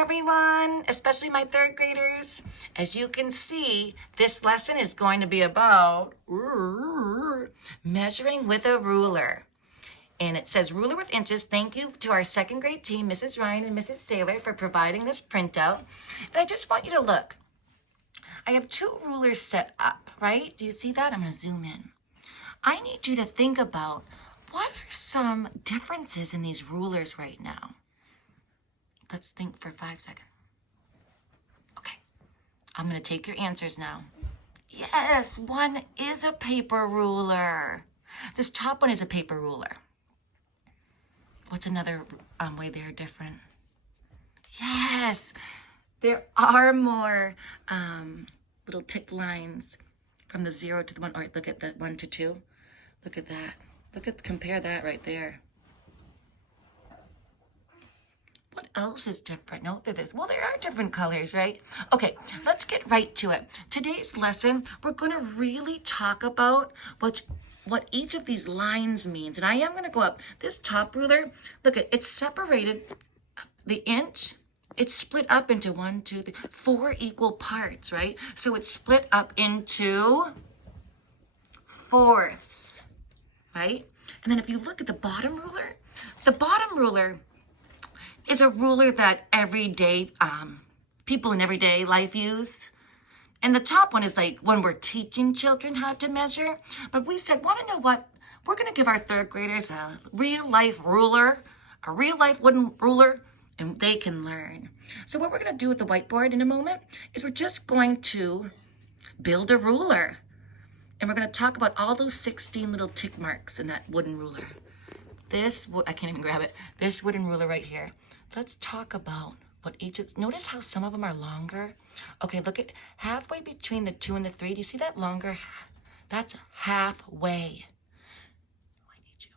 everyone, especially my third graders. As you can see, this lesson is going to be about measuring with a ruler. And it says ruler with inches. Thank you to our second grade team, Mrs. Ryan and Mrs. Saylor, for providing this printout. And I just want you to look. I have two rulers set up, right? Do you see that? I'm going to zoom in. I need you to think about what are some differences in these rulers right now. Let's think for 5 seconds. Okay, I'm going to take your answers now. Yes, one is a paper ruler. This top one is a paper ruler. What's another way they're different? Yes, there are more little tick lines from the 0 to the 1. Or look at that 1 to 2. Look at that. Compare that right there. What else is different? No, there are different colors, right? Okay, let's get right to it. Today's lesson, we're going to really talk about what each of these lines means. And I am going to go up. This top ruler, look at it's separated, the inch, it's split up into 1, 2, 3, 4 equal parts, right? So it's split up into fourths, right? And then if you look at the bottom ruler is a ruler that everyday people in everyday life use. And the top one is like when we're teaching children how to measure. But we said, want to know what? We're going to give our third graders a real life ruler, a real life wooden ruler, and they can learn. So what we're going to do with the whiteboard in a moment is we're just going to build a ruler. And we're going to talk about all those 16 little tick marks in that wooden ruler. I can't even grab it. This wooden ruler right here. Let's talk about what notice how some of them are longer? Okay, look at halfway between the 2 and the 3. Do you see that longer? That's halfway. I need you.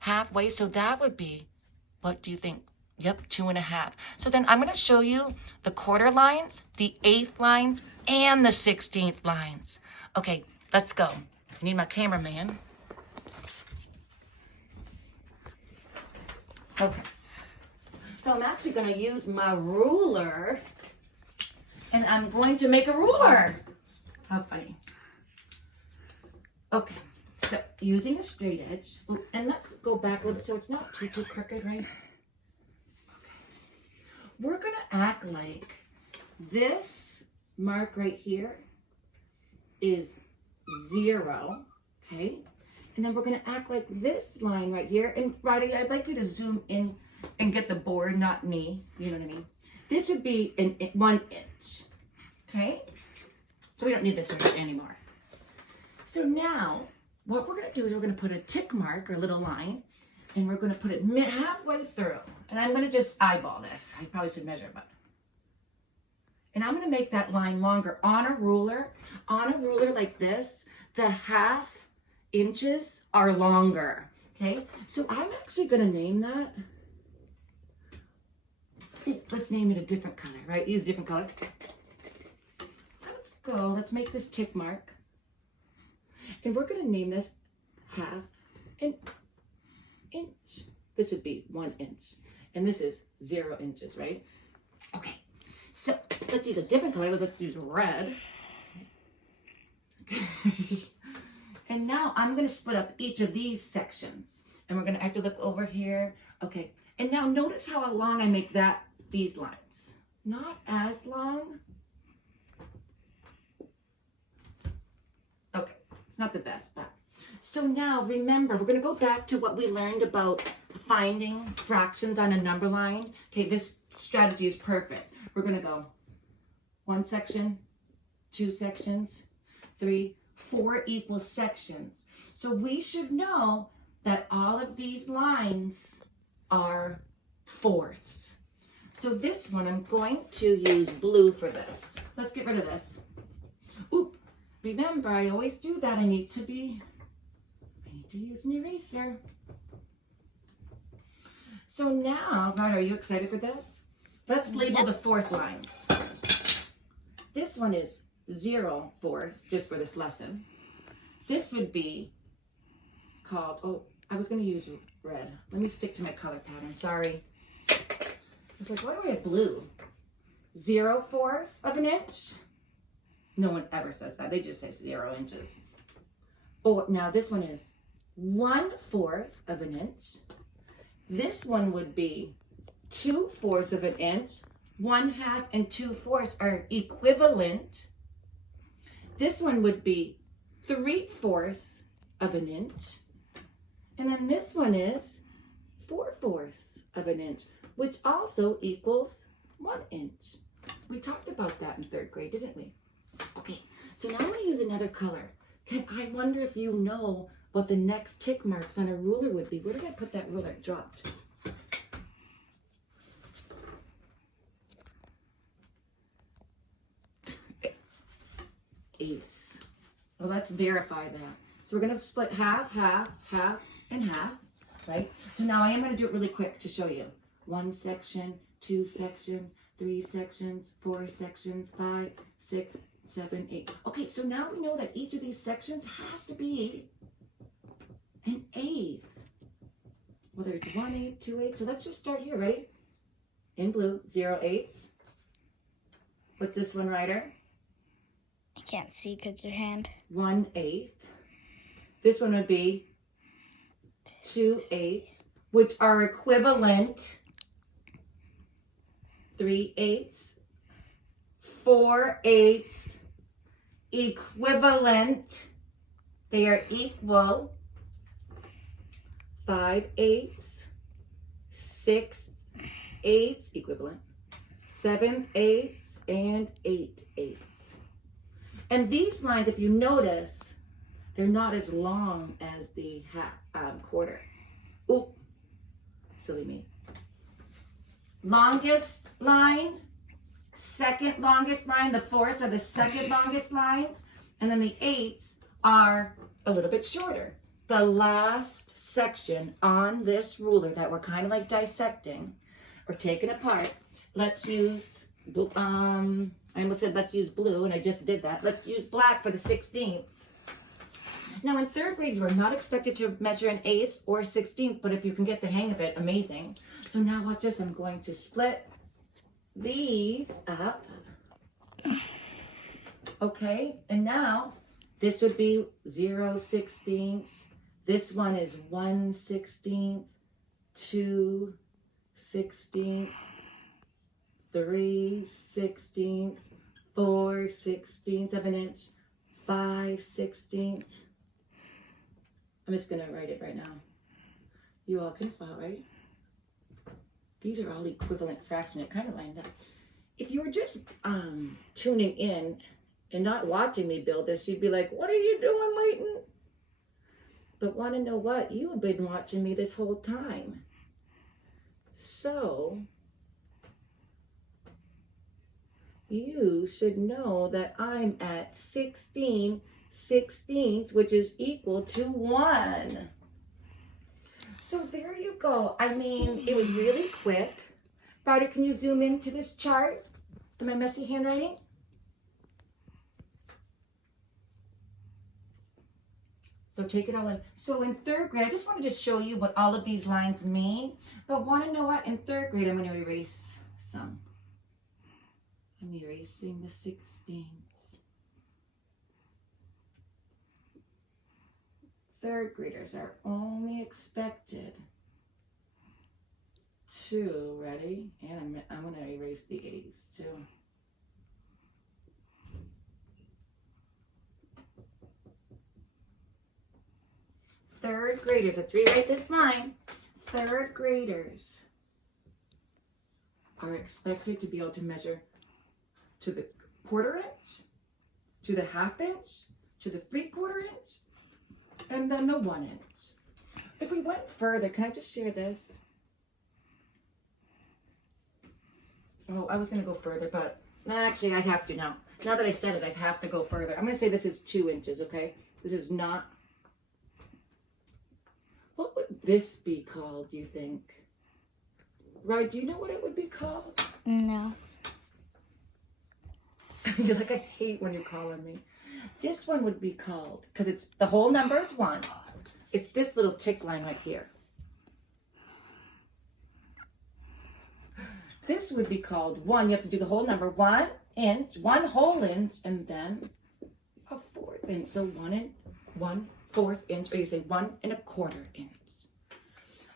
Halfway, so that would be, what do you think? Yep, 2.5. So then I'm going to show you the quarter lines, the 8th lines, and the 16th lines. Okay, let's go. I need my cameraman. Okay. So I'm actually going to use my ruler, and I'm going to make a ruler. How funny. Okay, so using a straight edge, and let's go back a little bit so it's not too crooked, right? Okay. We're going to act like this mark right here is 0, okay? And then we're going to act like this line right here, and Roddy, I'd like you to zoom in and get the board, not me, you know what I mean? This would be 1 inch, okay? So we don't need this anymore. So now, what we're gonna do is we're gonna put a tick mark, or a little line, and we're gonna put it halfway through. And I'm gonna just eyeball this. I probably should measure, but. And I'm gonna make that line longer on a ruler like this, the half inches are longer, okay? So I'm actually gonna name that. Let's name it a different color, right? Use a different color. Let's make this tick mark. And we're gonna name this half an inch. This would be 1 inch. And this is 0 inches, right? Okay, so let's use a different color. Let's use red. And now I'm gonna split up each of these sections. And we're gonna have to look over here. Okay, and now notice how long I make these lines. Not as long. Okay, it's not the best, but. So now remember, we're gonna go back to what we learned about finding fractions on a number line. Okay, this strategy is perfect. We're gonna go 1 section, 2 sections, 3, 4 equal sections. So we should know that all of these lines are fourths. So this one, I'm going to use blue for this. Let's get rid of this. Oop, remember, I always do that. I need to use an eraser. So now, Rod, are you excited for this? Let's label the 4th lines. This one is 0 fourths, just for this lesson. This would be called, I was going to use red. Let me stick to my color pattern. Sorry. I was like, why do I have blue? 0/4 of an inch. No one ever says that. They just say 0 inches. Oh, now this one is 1/4 of an inch. This one would be 2/4 of an inch. 1/2 and 2/4 are equivalent. This one would be 3/4 of an inch. And then this one is 4/4 of an inch, which also equals 1 inch. We talked about that in 3rd grade, didn't we? Okay, so now I'm going to use another color. I wonder if you know what the next tick marks on a ruler would be. Where did I put that ruler? It dropped. Eighths. Well, let's verify that. So we're going to split half, half, half, and half, right? So now I am going to do it really quick to show you. 1 section, 2 sections, 3 sections, 4 sections, 5, 6, 7, 8. Okay, so now we know that each of these sections has to be an eighth. Whether it's 1/8, 2/8. So let's just start here. Ready? In blue, 0/8. What's this one, Ryder? I can't see because your hand. 1/8. This one would be 2/8, which are equivalent. 3/8, 4/8, equivalent. They are equal. 5/8, 6/8, equivalent. 7/8, and 8/8. And these lines, if you notice, they're not as long as the quarter. Ooh, silly me. Longest line, second longest line, the 4s are the second longest lines, and then the 8s are a little bit shorter. The last section on this ruler that we're kind of like dissecting or taking apart, let's use, I almost said let's use blue, and I just did that. Let's use black for the 16ths. Now in 3rd grade, you are not expected to measure an 1/8 or a 16th, but if you can get the hang of it, amazing. So now watch this. I'm going to split these up. Okay, and now this would be 0/16. This one is 1/16, 2/16, 3/16, 4/16 of an inch, 5/16. I'm just going to write it right now. You all can follow, right? These are all equivalent fractions. It kind of lined up. If you were just tuning in and not watching me build this, you'd be like, what are you doing, Layton? But want to know what? You have been watching me this whole time. So you should know that I'm at 16/16, which is equal to 1. So there you go. I mean, it was really quick. Ryder, can you zoom into this chart? My messy handwriting? So take it all in. So in 3rd grade, I just wanted to show you what all of these lines mean. But want to know what? In 3rd grade, I'm going to erase some. I'm erasing the 16ths. 3rd graders are only expected to, ready? And I'm going to erase the 8s too. Third graders, let's rewrite this line. 3rd graders are expected to be able to measure to the 1/4 inch, to the 1/2 inch, to the 3/4 inch, and then the 1 inch. If we went further, can I just share this? Oh, I was going to go further, but actually I have to now. Now that I said it, I have to go further. I'm going to say this is 2 inches, okay? This is not. What would this be called, do you think? Right, do you know what it would be called? No. You're like, I hate when you're calling me. This one would be called, because it's the whole number is 1. It's this little tick line right here. this would be called 1. You have to do the whole number. 1 inch, 1 whole inch, and then a 1/4 inch. So 1 inch, or you say 1 1/4 inch.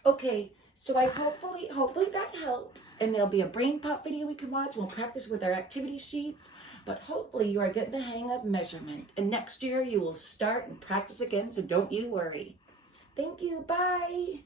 Okay, so I hopefully that helps. And there'll be a brain pop video we can watch. We'll practice with our activity sheets. But hopefully you are getting the hang of measurement. And next year you will start and practice again, so don't you worry. Thank you. Bye.